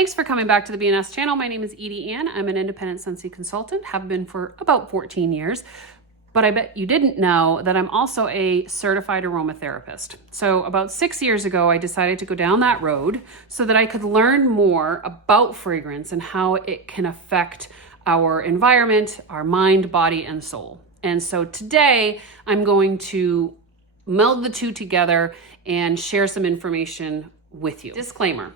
Thanks for coming back to the BNS channel. My name is Edie Ann. I'm an independent Scentsy consultant, have been for about 14 years. But I bet you didn't know that I'm also a certified aromatherapist. So about 6 years ago, I decided to go down that road so that I could learn more about fragrance and how it can affect our environment, our mind, body, and soul. And so today I'm going to meld the two together and share some information with you. Disclaimer,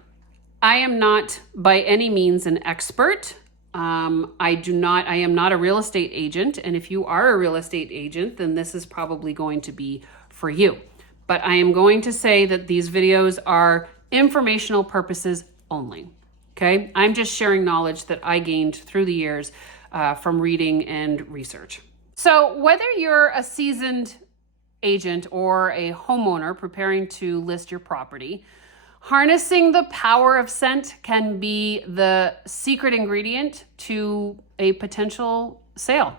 I am not by any means an expert. I am not a real estate agent. And if you are a real estate agent, then this is probably going to be for you. But I am going to say that these videos are informational purposes only. Okay. I'm just sharing knowledge that I gained through the years from reading and research. So whether you're a seasoned agent or a homeowner preparing to list your property, harnessing the power of scent can be the secret ingredient to a potential sale,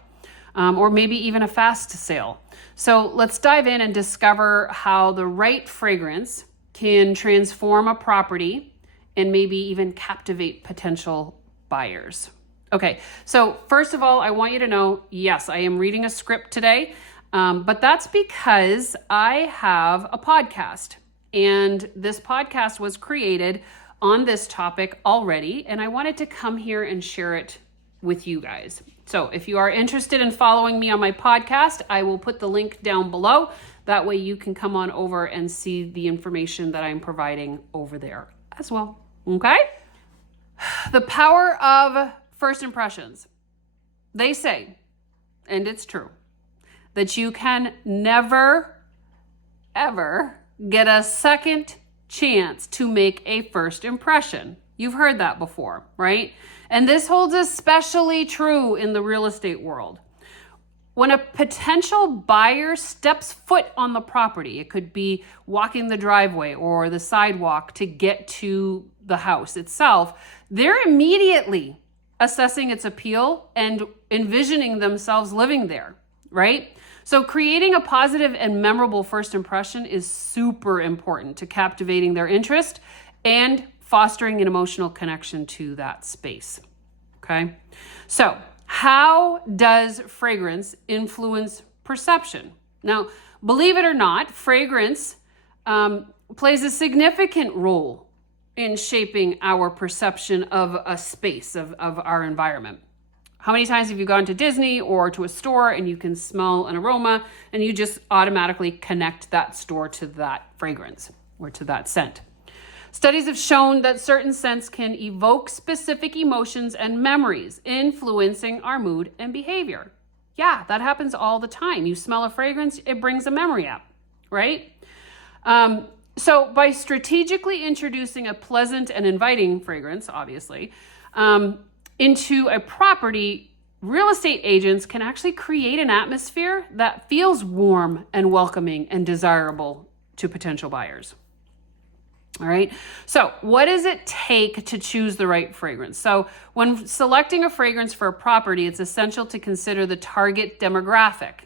or maybe even a fast sale. So let's dive in and discover how the right fragrance can transform a property and maybe even captivate potential buyers. Okay, so first of all, I want you to know, yes, I am reading a script today, but that's because I have a podcast. And this podcast was created on this topic already, and I wanted to come here and share it with you guys. So if you are interested in following me on my podcast, I will put the link down below. That way you can come on over and see the information that I'm providing over there as well. Okay? The power of first impressions. They say, and it's true, that you can never, ever get a second chance to make a first impression. You've heard that before, right? And this holds especially true in the real estate world. When a potential buyer steps foot on the property, it could be walking the driveway or the sidewalk to get to the house itself, they're immediately assessing its appeal and envisioning themselves living there, right? So creating a positive and memorable first impression is super important to captivating their interest and fostering an emotional connection to that space. Okay. So how does fragrance influence perception? Now, believe it or not, fragrance plays a significant role in shaping our perception of a space, of our environment. How many times have you gone to Disney or to a store and you can smell an aroma and you just automatically connect that store to that fragrance or to that scent? Studies have shown that certain scents can evoke specific emotions and memories, influencing our mood and behavior. Yeah, that happens all the time. You smell a fragrance, it brings a memory up, right? So by strategically introducing a pleasant and inviting fragrance, obviously, into a property, real estate agents can actually create an atmosphere that feels warm and welcoming and desirable to potential buyers. All right. So what does it take to choose the right fragrance? So when selecting a fragrance for a property, it's essential to consider the target demographic.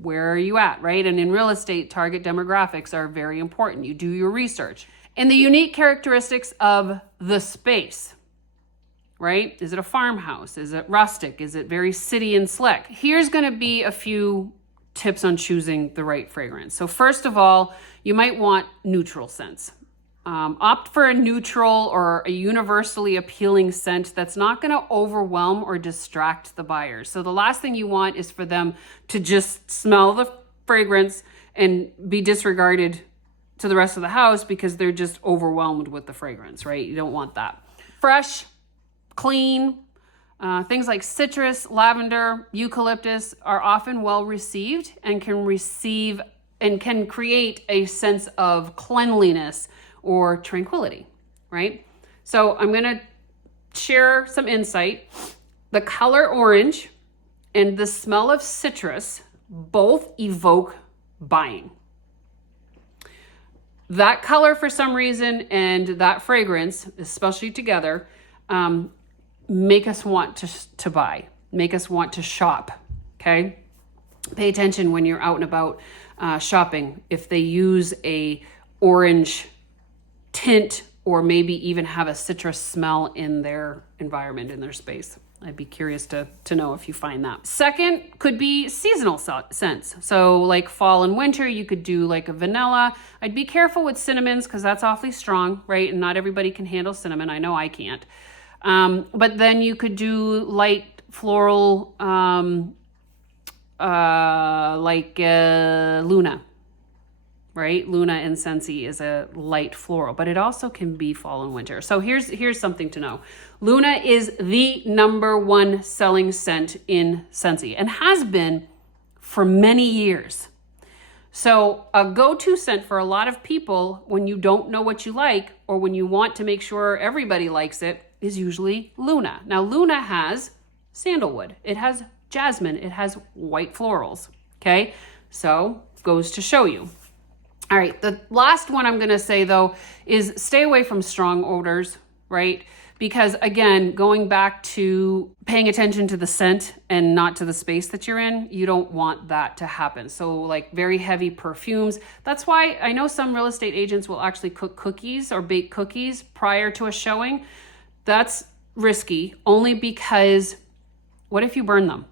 Where are you at, right? And in real estate, target demographics are very important. You do your research. And the unique characteristics of the space, right? Is it a farmhouse? Is it rustic? Is it very city and slick? Here's going to be a few tips on choosing the right fragrance. So first of all, you might want neutral scents. Opt for a neutral or a universally appealing scent that's not going to overwhelm or distract the buyers. So the last thing you want is for them to just smell the fragrance and be disregarded to the rest of the house because they're just overwhelmed with the fragrance, right? You don't want that. Fresh, clean, things like citrus, lavender, eucalyptus are often well received and can create a sense of cleanliness or tranquility, right? So I'm going to share some insight. The color orange and the smell of citrus both evoke buying. That color, for some reason, and that fragrance, especially together, make us want to buy, make us want to shop, okay? Pay attention when you're out and about shopping. If they use a orange tint or maybe even have a citrus smell in their environment, in their space. I'd be curious to know if you find that. Second could be seasonal scents. So like fall and winter, you could do like a vanilla. I'd be careful with cinnamons because that's awfully strong, right? And not everybody can handle cinnamon. I know I can't. But then you could do light floral, like Luna, right? Luna and Scentsy is a light floral, but it also can be fall and winter. So here's something to know. Luna is the #1 selling scent in Scentsy and has been for many years. So a go-to scent for a lot of people when you don't know what you like or when you want to make sure everybody likes it is usually Luna. Now Luna has sandalwood, it has jasmine, it has white florals, okay? So goes to show you. All right, the last one I'm gonna say though is stay away from strong odors, right? Because again, going back to paying attention to the scent and not to the space that you're in, you don't want that to happen. So like very heavy perfumes. That's why I know some real estate agents will actually cook cookies or bake cookies prior to a showing. That's risky only because what if you burn them?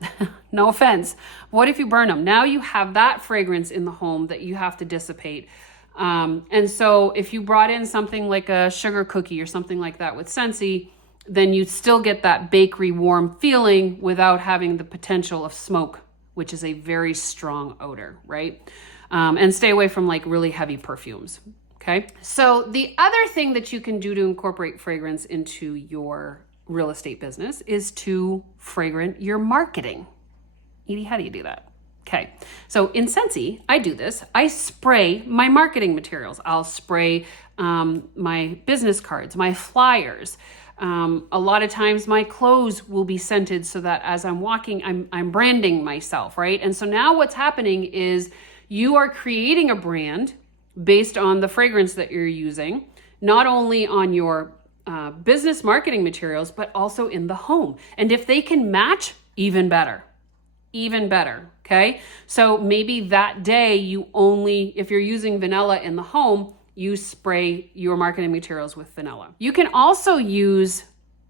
No offense. What if you burn them? Now you have that fragrance in the home that you have to dissipate. And so if you brought in something like a sugar cookie or something like that with Scentsy, then you still get that bakery warm feeling without having the potential of smoke, which is a very strong odor, right? And stay away from like really heavy perfumes, okay? So the other thing that you can do to incorporate fragrance into your real estate business is to fragrant your marketing. Edie, how do you do that? Okay, so in Scentsy, I do this. I spray my marketing materials. I'll spray my business cards, my flyers. A lot of times my clothes will be scented so that as I'm walking, I'm branding myself, right? And so now what's happening is you are creating a brand based on the fragrance that you're using, not only on your business marketing materials, but also in the home. And if they can match, even better. Even better, okay? So maybe that day if you're using vanilla in the home, you spray your marketing materials with vanilla. You can also use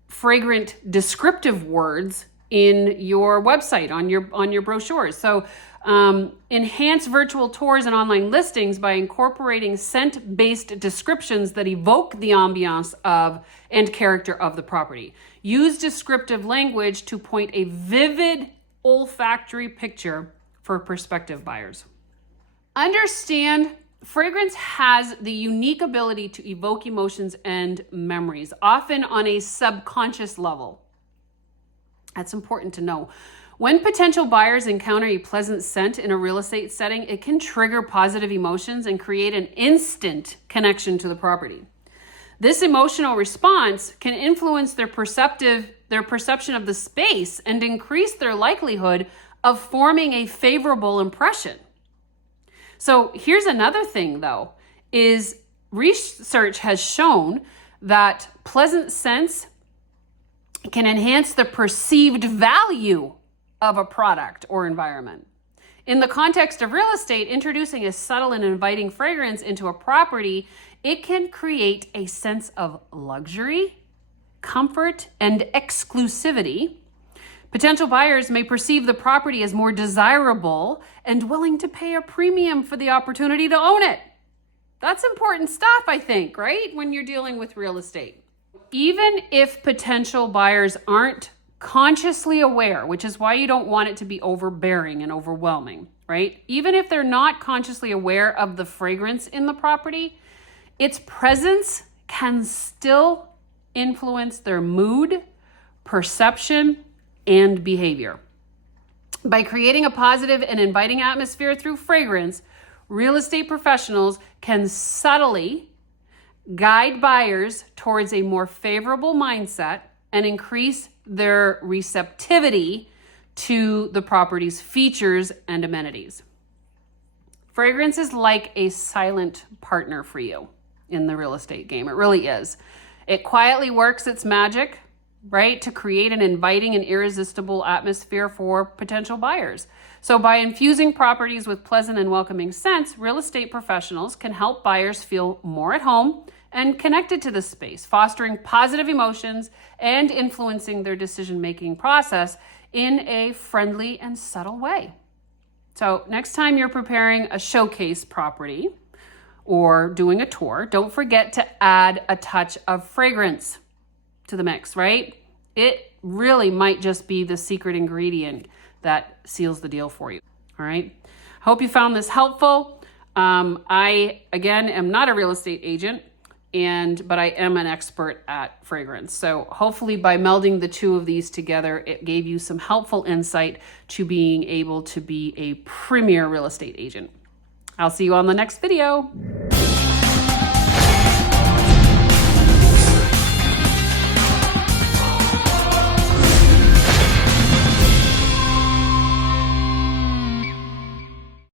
fragrant descriptive words in your website, on your brochures. So enhance virtual tours and online listings by incorporating scent-based descriptions that evoke the ambiance of and character of the property. Use descriptive language to point a vivid olfactory picture for prospective buyers. Understand fragrance has the unique ability to evoke emotions and memories, often on a subconscious level. That's important to know. When potential buyers encounter a pleasant scent in a real estate setting, it can trigger positive emotions and create an instant connection to the property. This emotional response can influence their perception of the space and increase their likelihood of forming a favorable impression. So here's another thing though, is research has shown that pleasant scents can enhance the perceived value of a product or environment. In the context of real estate, introducing a subtle and inviting fragrance into a property, it can create a sense of luxury, comfort, and exclusivity. Potential buyers may perceive the property as more desirable and willing to pay a premium for the opportunity to own it. That's important stuff, I think, right? When you're dealing with real estate. Even if potential buyers aren't consciously aware, which is why you don't want it to be overbearing and overwhelming, right? Even if they're not consciously aware of the fragrance in the property, its presence can still influence their mood, perception, and behavior. By creating a positive and inviting atmosphere through fragrance, real estate professionals can subtly guide buyers towards a more favorable mindset and increase their receptivity to the property's features and amenities. Fragrance is like a silent partner for you in the real estate game. It really is. It quietly works its magic, right, to create an inviting and irresistible atmosphere for potential buyers. So by infusing properties with pleasant and welcoming scents, real estate professionals can help buyers feel more at home and connected to the space, fostering positive emotions and influencing their decision-making process in a friendly and subtle way. So next time you're preparing a showcase property or doing a tour, don't forget to add a touch of fragrance to the mix, right? It really might just be the secret ingredient that seals the deal for you. All right. Hope you found this helpful. I, again, am not a real estate agent, but I am an expert at fragrance. So hopefully by melding the two of these together, it gave you some helpful insight to being able to be a premier real estate agent. I'll see you on the next video.